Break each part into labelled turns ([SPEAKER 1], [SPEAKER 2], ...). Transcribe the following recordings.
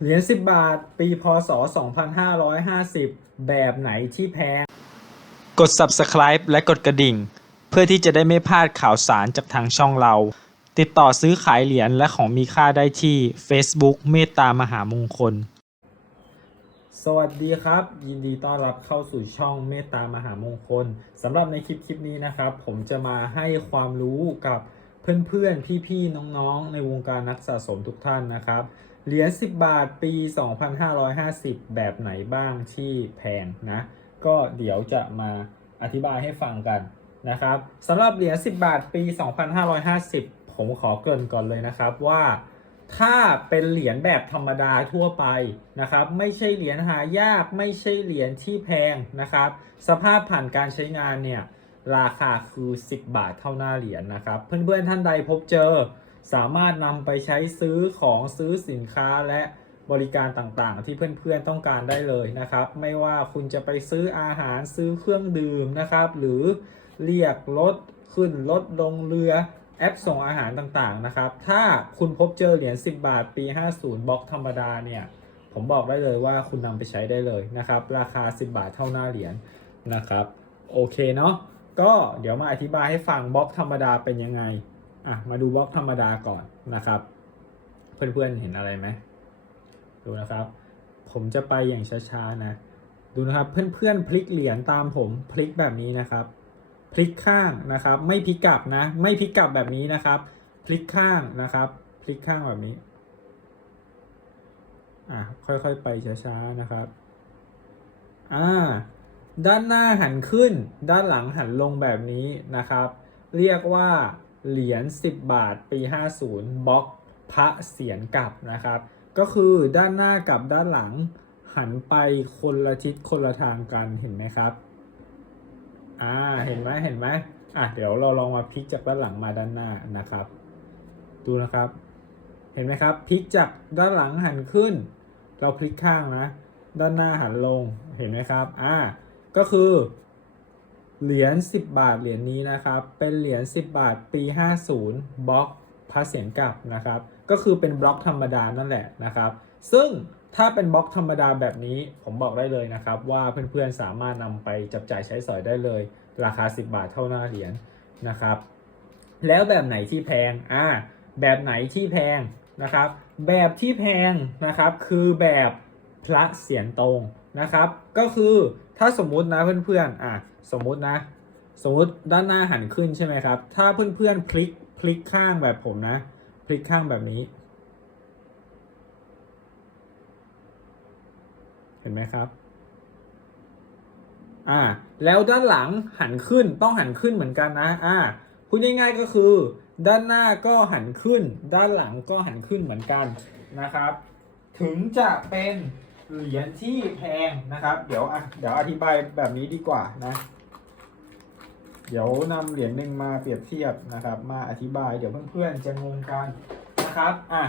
[SPEAKER 1] เหรียญ10บาท ปีพศ 2550 แบบไหนที่แพง
[SPEAKER 2] กด subscribe และกดกระดิ่ง เพื่อที่จะได้ไม่พลาดข่าวสารจากทางช่องเรา ติดต่อซื้อขายเหรียญและของมีค่าได้ที่ Facebook เมตตามหามงคล
[SPEAKER 1] สวัสดีครับ ยินดีต้อนรับเข้าสู่ช่องเมตตามหามงคลสำหรับในคลิปคลิปนี้นะครับ ผมจะมาให้ความรู้กับเพื่อนๆ พี่ๆ น้องๆ ในวงการนักสะสมทุกท่านนะครับ เหรียญ10 บาทปี 2550 แบบไหนบ้างที่แพงนะ ก็เดี๋ยวจะมาอธิบายให้ฟังกันนะครับสำหรับเหรียญ10 บาทปี 2550 ผมขอเกริ่นก่อนเลยนะครับว่าถ้าเป็นเหรียญแบบธรรมดาทั่วไปนะครับ ไม่ใช่เหรียญหายาก ไม่ใช่เหรียญที่แพงนะครับ สภาพผ่านการใช้งานเนี่ยราคาคือ 10 บาทเท่าหน้าเหรียญนะครับ เพื่อนๆท่านใดพบเจอ สามารถนำไปใช้ซื้อของซื้อสินค้าและบริการต่างๆ ที่เพื่อนๆต้องการได้เลยนะครับ ไม่ว่าคุณจะไปซื้ออาหารซื้อเครื่องดื่มนะครับ หรือเรียกรถขึ้นรถลงเรือแอปส่งอาหารต่างๆนะครับ ถ้าคุณพบเจอเหรียญ 10 บาทปี 50บล็อกธรรมดาเนี่ย ผมบอกได้เลยว่าคุณนำไปใช้ได้เลยนะครับ ราคา 10 บาทเท่าหน้าเหรียญนะครับ โอเคเนาะ ก็เดี๋ยวมาอธิบายให้ฟังบล็อกธรรมดาเป็นยังไง อะมาดูบล็อกธรรมดาก่อนนะครับ เพื่อนๆเห็นอะไรไหมดูนะครับ ผมจะไปอย่างช้าๆนะ ดูนะครับเพื่อนๆพลิกเหรียญตามผมพลิกแบบนี้นะครับ พลิกข้างนะครับ ไม่พลิกกลับนะ ไม่พลิกกลับแบบนี้นะครับ พลิกข้างนะครับ พลิกข้างแบบนี้อะค่อยๆไปช้าๆนะครับอ่าด้านหน้าหันขึ้น ด้านหลังหันลงแบบนี้นะครับ เรียกว่า เหรียญ10 บาท ปี 50บล็อกพระเสียรกลับนะครับ ก็คือด้านหน้ากับด้านหลังหันไปคนละทิศคนละทางกันเห็นไหมครับ อ่าเห็นไหมเห็นไหมอะเดี๋ยวเราลองมาพลิกจากด้านหลังมาด้านหน้านะครับ ดูนะครับ เห็นไหมครับพลิกจากด้านหลังหันขึ้น เราพลิกข้างนะ ด้านหน้าหันลงเห็นไหมครับ อ่าก็คือ เหรียญ10 บาทเหรียญนี้นะครับ เป็นเหรียญ10 บาทปี 50 บล็อกพระเสียงกลับนะครับ ก็คือเป็นบล็อกธรรมดานั่นแหละนะครับ ซึ่งถ้าเป็นบล็อกธรรมดาแบบนี้ผมบอกได้เลยนะครับ ว่าเพื่อนๆสามารถนำไปจับจ่ายใช้สอยได้เลย ราคา 10 บาทเท่าหน้าเหรียญนะครับ แล้วแบบไหนที่แพงอ่าแบบไหนที่แพงนะครับ แบบที่แพงนะครับคือแบบ พระเสียรตรงนะครับ ก็คือถ้าสมมุตินะเพื่อนๆอะสมมุตินะ สมมุติด้านหน้าหันขึ้นใช่ไหมครับ ถ้าเพื่อนๆพลิกพลิกข้างแบบผมนะ พลิกข้างแบบนี้ เห็นไหมครับอ่าแล้วด้านหลังหันขึ้นต้องหันขึ้นเหมือนกันนะอ่าพูดง่ายๆก็คือ ด้านหน้าก็หันขึ้น ด้านหลังก็หันขึ้นเหมือนกันนะครับ ถึงจะเป็น เหรียญที่แพงนะครับ เดี๋ยวอะเดี๋ยวอธิบายแบบนี้ดีกว่านะ เดี๋ยวนำเหรียญหนึ่งมาเปรียบเทียบนะครับ มาอธิบายเดี๋ยวเพื่อนๆจะงงกันนะครับอะ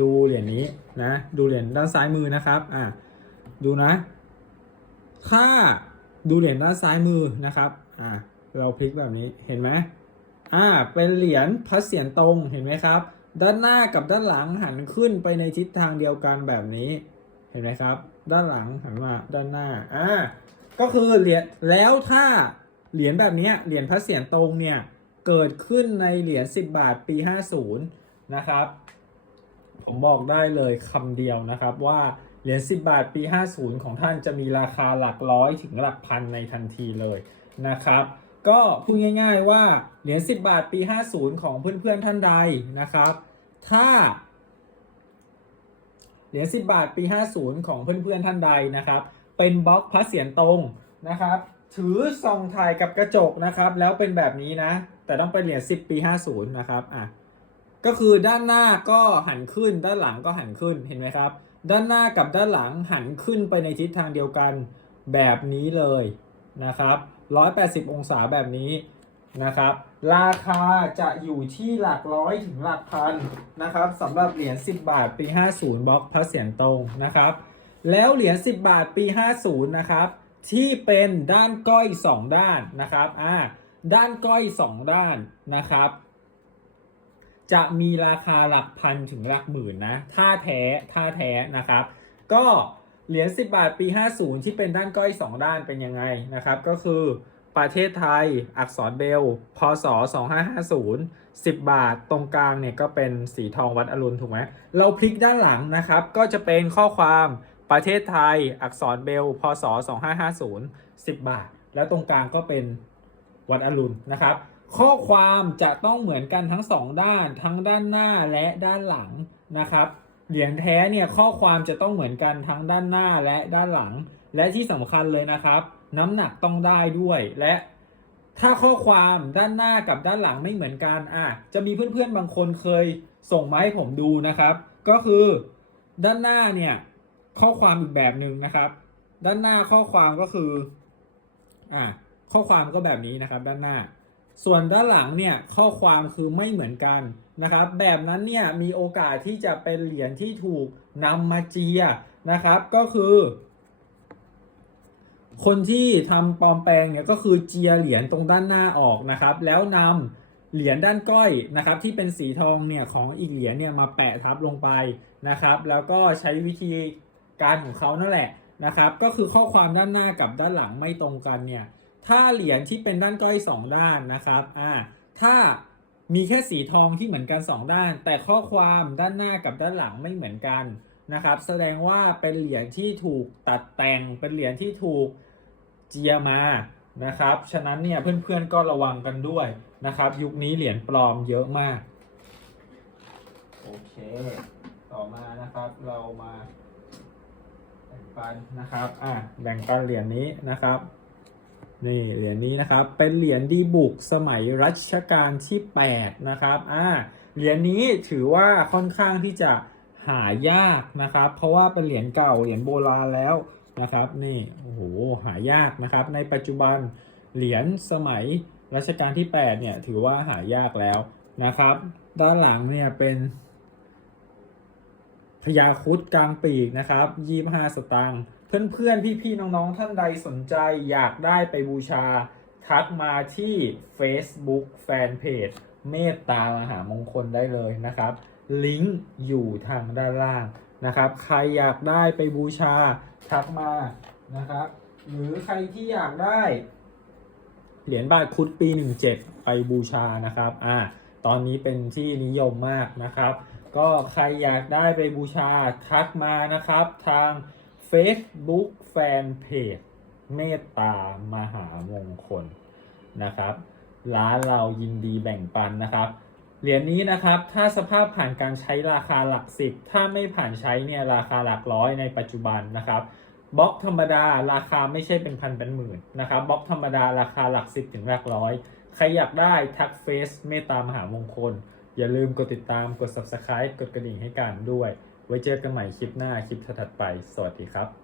[SPEAKER 1] ดูเหรียญนี้นะ ดูเหรียญด้านซ้ายมือนะครับอะดูนะถ้าดูเหรียญด้านซ้ายมือนะครับอะเราพลิกแบบนี้เห็นไหมอ่าเป็นเหรียญพระเศียรตรงเห็นไหมครับ ด้านหน้ากับด้านหลังหันขึ้นไปในทิศทางเดียวกันแบบนี้ ห็นไหมครับ ด้านหลังหันมาด้านหน้าอ่าก็คือเหรียญแล้วถ้าเหรียญแบบนี้เหรียญพระเศียรตรงเนี่ยเกิดขึ้นในเหรียญ10 บาทปี 50 นะครับ ผมบอกได้เลยคำเดียวนะครับว่าเหรียญ10 บาทปี 50 ของท่านจะมีราคาหลักร้อยถึงหลักพันในทันทีเลยนะครับ ก็พูดง่าย ๆว่าเหรียญ10 บาทปี 50 ของเพื่อนๆท่านใดนะครับ ถ้า เหรียญ10บาทปี 50 ของเพื่อนๆท่านใดนะครับ เป็นบล็อกพระเศียรตรงนะครับ ถือส่องถ่ายกับกระจกนะครับ แล้วเป็นแบบนี้นะ แต่ต้องเป็นเหรียญ10 ปี 50 นะครับอะก็คือด้านหน้าก็หันขึ้นด้านหลังก็หันขึ้นเห็นไหมครับ ด้านหน้ากับด้านหลังหันขึ้นไปในทิศทางเดียวกันแบบนี้เลยนะครับ 180 องศาแบบนี้นะครับ ราคาจะอยู่ที่หลักร้อยถึงหลักพันนะครับสำหรับเหรียญ10 บาทปี 50บล็อกพระเสียรตรงนะครับ แล้วเหรียญ10 บาทปี 50นะครับที่เป็นด้านก้อย 2 ด้านนะครับอ่าด้านก้อย 2 ด้านนะครับ จะมีราคาหลักพันถึงหลักหมื่นนะถ้าแท้ถ้าแท้นะครับ ก็เหรียญ10 บาทปี 50 ที่เป็นด้านก้อย 2 ด้านเป็นยังไงนะครับ ก็คือ ประเทศไทย อักษรเบล พศ 2550 10 บาท ตรงกลางเนี่ยก็เป็นสีทองวัดอรุณถูกไหม เราพลิกด้านหลังนะครับ ก็จะเป็นข้อความประเทศไทย อักษรเบล พศ 2550 10 บาท แล้วตรงกลางก็เป็นวัดอรุณนะครับ ข้อความจะต้องเหมือนกันทั้งสองด้าน ทั้งด้านหน้าและด้านหลังนะครับ เหรียญแท้เนี่ยข้อความจะต้องเหมือนกันทั้งด้านหน้าและด้านหลัง และที่สำคัญเลยนะครับ น้ำหนักต้องได้ด้วย และถ้าข้อความด้านหน้ากับด้านหลังไม่เหมือนกันอะจะมีเพื่อนๆบางคนเคยส่งมาให้ผมดูนะครับ ก็คือด้านหน้าเนี่ยข้อความอีกแบบหนึ่งนะครับ ด้านหน้าข้อความก็คืออะข้อความก็แบบนี้นะครับ ด้านหน้า ส่วนด้านหลังเนี่ยข้อความคือไม่เหมือนกันนะครับ แบบนั้นเนี่ยมีโอกาสที่จะเป็นเหรียญที่ถูกนำมาเจียนะครับ ก็คือ คนที่ทำปลอมแปลงเนี่ยก็คือเจียเหรียญตรงด้านหน้าออกนะครับ แล้วนำเหรียญด้านก้อยนะครับ ที่เป็นสีทองเนี่ยของอีกเหรียญเนี่ยมาแปะทับลงไปนะครับ แล้วก็ใช้วิธีการของเขานั่นแหละนะครับ ก็คือข้อความด้านหน้ากับด้านหลังไม่ตรงกันเนี่ยถ้าเหรียญที่เป็นด้านก้อย 2 ด้านนะครับอ่าถ้ามีแค่สีทองที่เหมือนกัน 2 ด้าน แต่ข้อความด้านหน้ากับด้านหลังไม่เหมือนกัน นะครับ แสดงว่าเป็นเหรียญที่ถูกตัดแต่งเป็นเหรียญที่ถูกเจียมานะครับ ฉะนั้นเนี่ยเพื่อนๆก็ระวังกันด้วยนะครับ ยุคนี้เหรียญปลอมเยอะมาก โอเค ต่อมานะครับเรามาแบ่งปันนะครับ อะแบ่งปันเหรียญนี้นะครับ นี่เหรียญนี้นะครับ เป็นเหรียญดีบุกสมัยรัชกาลที่ 8 นะครับ อ่า เหรียญนี้ถือว่าค่อนข้างที่จะ หายากนะครับ เพราะว่าเป็นเหรียญเก่าเหรียญโบราณแล้วนะครับ นี่โอ้โหหายากนะครับ ในปัจจุบันเหรียญสมัยรัชกาลที่8เนี่ยถือว่าหายากแล้วนะครับ ด้านหลังเนี่ยเป็นพญาครุดกลางปีกนะครับ25สตางค์เพื่อนๆ พี่ๆ น้องๆ ท่านใดสนใจอยากได้ไปบูชา ทักมาที่ Facebook Fanpage เมตตามหามงคลได้เลยนะครับ ลิงก์อยู่ทางด้านล่างนะครับ ใครอยากได้ไปบูชาทักมานะครับ หรือใครที่อยากได้เหรียญบาทคุดปี 17 ไปบูชานะครับ อ่า ตอนนี้เป็นที่นิยมมากนะครับ ก็ใครอยากได้ไปบูชาทักมานะครับ ทาง Facebook Fanpage เมตตามหามงคลนะครับ ร้านเรายินดีแบ่งปันนะครับ เหรียญนี้นะครับ ถ้าสภาพผ่านการใช้ราคาหลักสิบ ถ้าไม่ผ่านใช้เนี่ยราคาหลักร้อยในปัจจุบันนะครับ บล็อกธรรมดาราคาไม่ใช่เป็นพันเป็นหมื่นนะครับ บล็อกธรรมดาราคาหลักสิบถึงหลักร้อย ใครอยากได้ทักเฟซเมตตามหามงคล อย่าลืมกดติดตาม กด subscribe กดกระดิ่งให้กันด้วย ไว้เจอกันใหม่คลิปหน้าคลิปถัดไป สวัสดีครับ